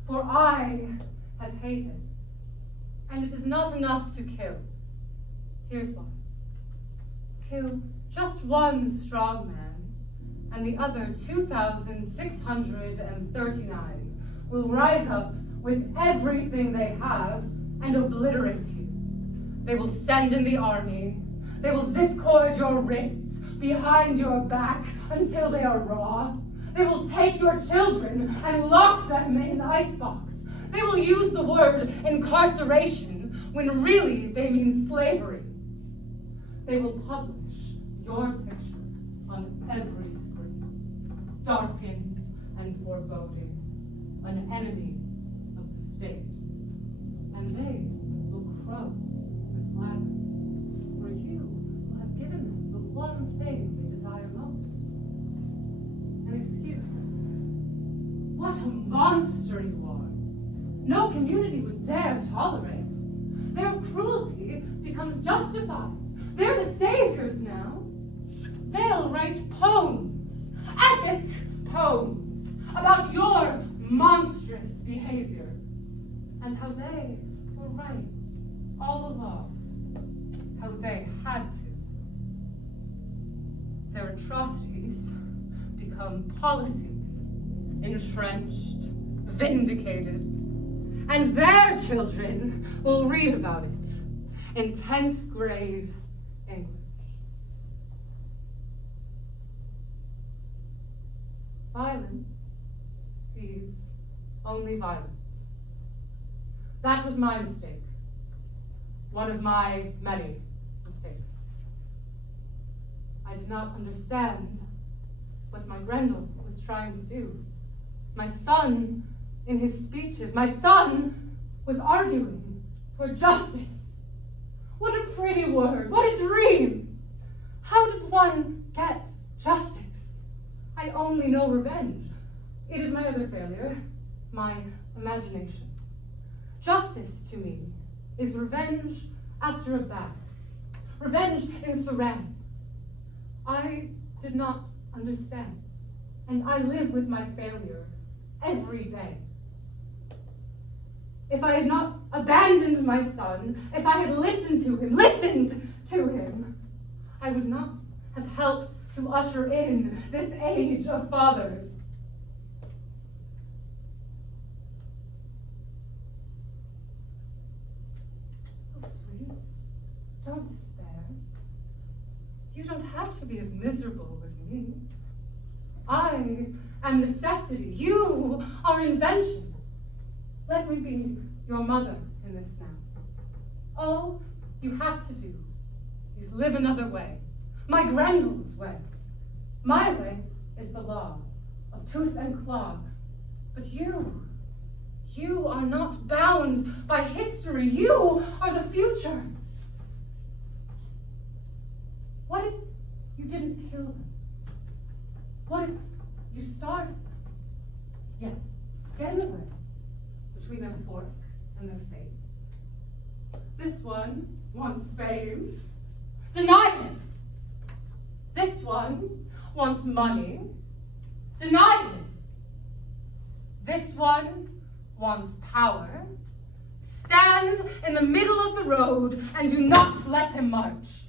for I have hated. And it is not enough to kill. Here's why. Kill just one strong man, and the other 2,639 will rise up with everything they have and obliterate you. They will send in the army. They will zip cord your wrists behind your back until they are raw. They will take your children and lock them in an icebox. They will use the word incarceration when really they mean slavery. They will publish your picture on every screen, darkened and foreboding, an enemy of the state. And they will crow with gladness, for you will have given them the one thing they desire most. An excuse. What a monster you are! No community would dare tolerate. Their cruelty becomes justified. They're the saviors now. They'll write poems, epic poems, about your monstrous behavior and how they were right all along, how they had to. Their atrocities become policies, entrenched, vindicated, and their children will read about it in 10th grade English. Violence feeds only violence. That was my mistake. One of my many mistakes. I did not understand what my Grendel was trying to do. My son, in his speeches, my son was arguing for justice. What a pretty word, what a dream! How does one get justice? I only know revenge. It is my other failure, my imagination. Justice to me is revenge after a battle. Revenge in surrender. I did not understand, and I live with my failure every day. If I had not abandoned my son, if I had listened to him, I would not have helped to usher in this age of fathers. Oh, sweets, don't despair. You don't have to be as miserable as me. I am necessity. You are invention. Let me be your mother in this now. All you have to do is live another way. My Grendel's way. My way is the law of tooth and claw. But you are not bound by history. You are the future. What if you didn't kill them? What if you starved them? Yes, get in the way between their fork and their face. This one wants fame. Deny him. This one wants money. Deny him. This one wants power. Stand in the middle of the road and do not let him march.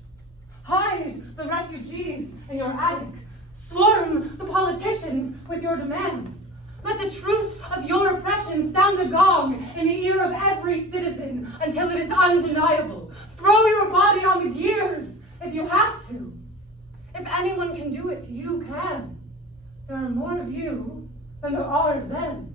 Hide the refugees in your attic. Swarm the politicians with your demands. Let the truth of your oppression sound a gong in the ear of every citizen until it is undeniable. Throw your body on the gears if you have to. If anyone can do it, you can. There are more of you than there are of them.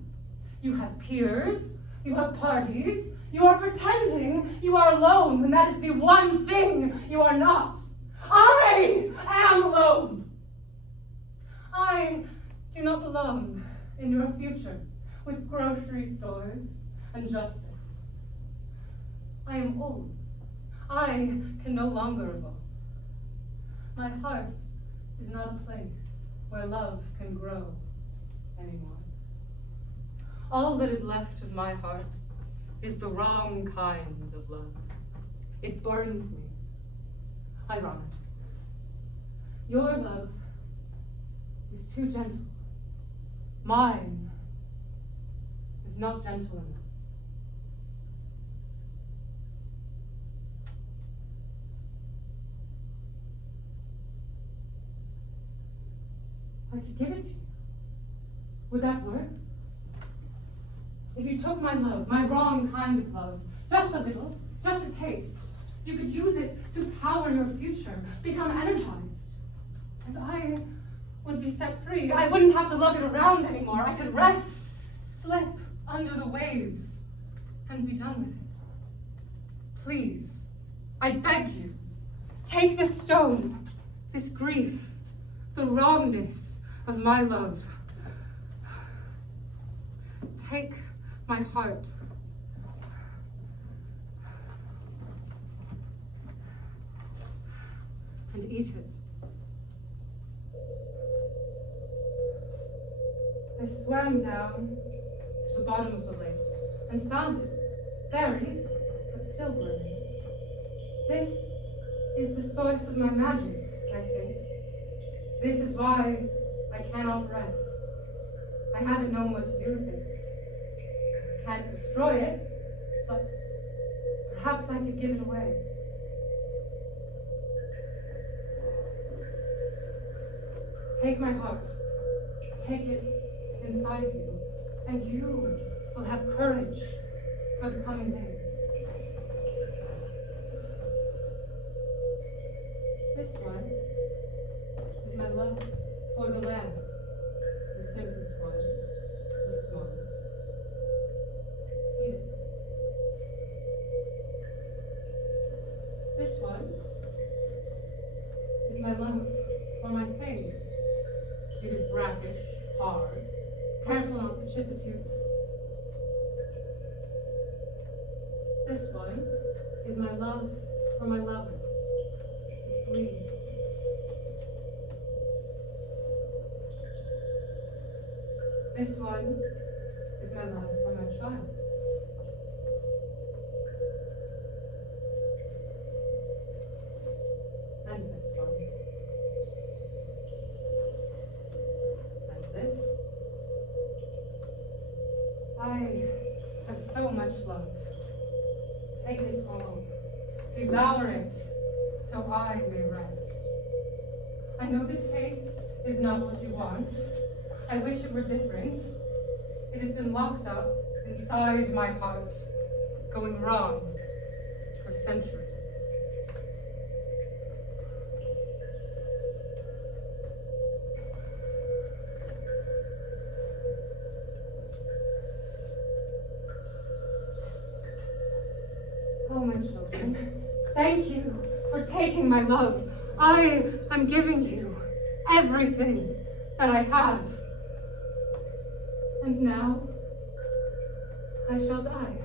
You have peers, you have parties, you are pretending you are alone when that is the one thing you are not. I am alone. I do not belong in your future with grocery stores and justice. I am old. I can no longer evolve. My heart is not a place where love can grow anymore. All that is left of my heart is the wrong kind of love. It burns me. Ironic. Your love is too gentle. Mine is not gentle enough. I could give it to you. Would that work? If you took my love, my wrong kind of love, just a little, just a taste, you could use it to power your future, become energized. And I would be set free. I wouldn't have to lug it around anymore. I could rest, slip under the waves, and be done with it. Please, I beg you, take this stone, this grief, the wrongness of my love. Take my heart. And eat it. I swam down to the bottom of the lake and found it, buried, but still burning. This is the source of my magic, I think. This is why I cannot rest. I haven't known what to do with it. I can't destroy it, but perhaps I could give it away. Take my heart, take it inside you, and you will have courage for the coming days. This one is my love for the land, the simplest one, the smallest. Eat it. This one is my love for my things. It is brackish, hard, careful not to chip a tooth. This one is my love for my lovers. It bleeds. This one is my love for my child. And this one. And this. I have so much love. Take it all. Devour it, so I may rest. I know the taste is not what you want. I wish it were different. It has been locked up inside my heart, going wrong for centuries. Oh, my children, thank you for taking my love. I am giving you everything that I have. And now, I shall die.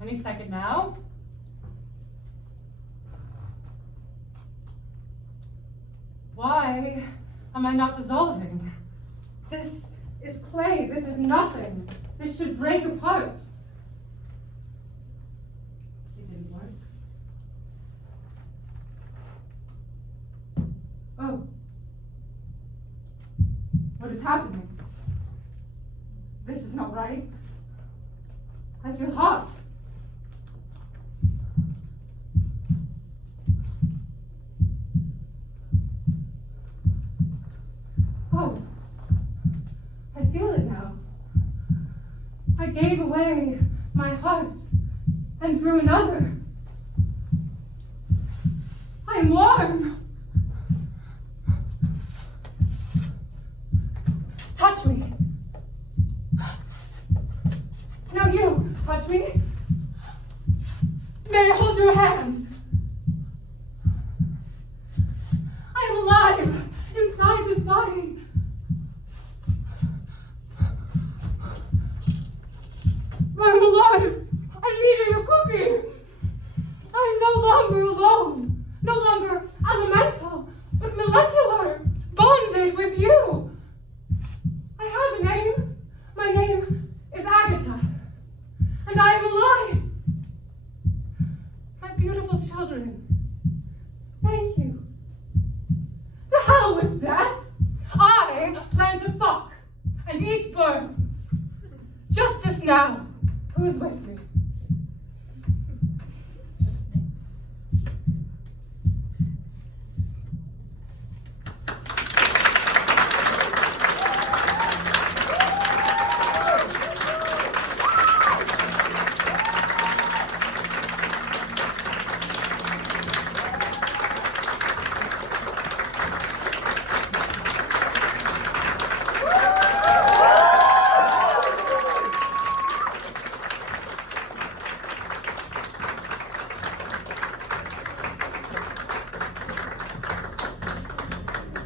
Any second now. Why am I not dissolving? This is clay. This is nothing. This should break apart. It didn't work. Oh. What is happening? This is not right. I feel hot. Oh, I feel it now. I gave away my heart, and grew another. I am warm. Touch me. No, you, touch me. May I hold your hand? I am alive inside this body. I'm alive. I'm eating a cookie. I'm no longer alone, no longer elemental, but molecular, bonded with you. I have a name. My name is Agatha, and I am alive. My beautiful children, thank you. To hell with death. I plan to fuck and eat birds. Justice now. Who's with me?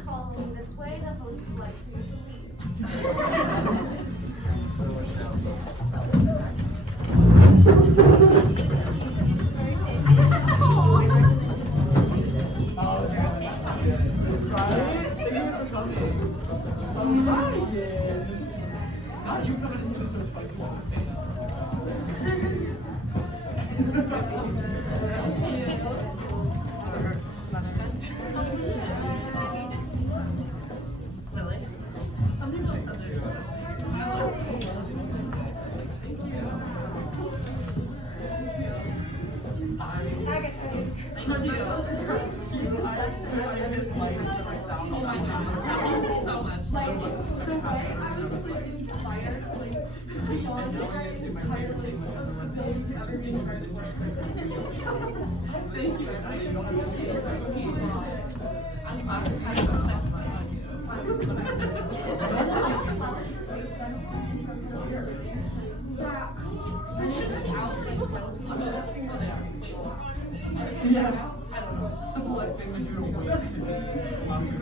Following this way, the host would like for you to lead. Yeah. It's the polite thing to do to wait to be I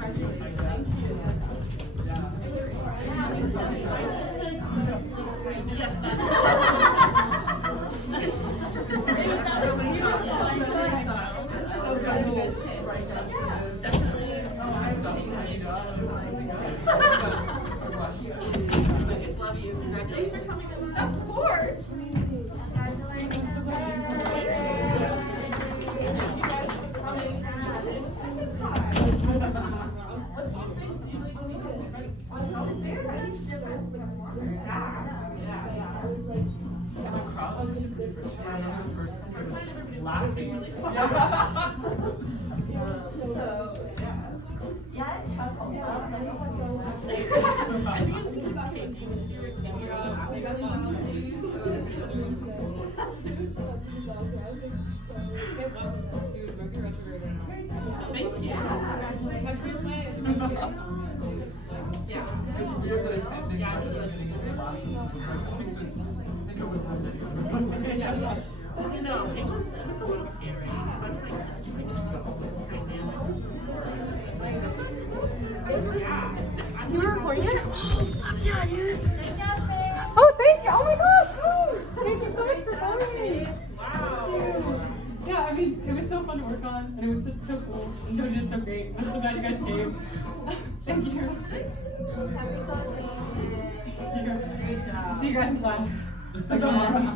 guess. Yeah. Yes, love you. Congratulations for coming. Of course. Laughing. Yeah, chuckle. It's weird that it's ending by getting into classes. It's like, I think it would No, it was a little scary. I was like, just trying to You were recording it? Oh, thank you. Oh my gosh. Oh, thank you so much for coming. Wow. Yeah, I mean, it was so fun to work on, and it was so cool. And Jody did so great. I'm so glad you guys came. Thank you. See you guys in class. Tomorrow.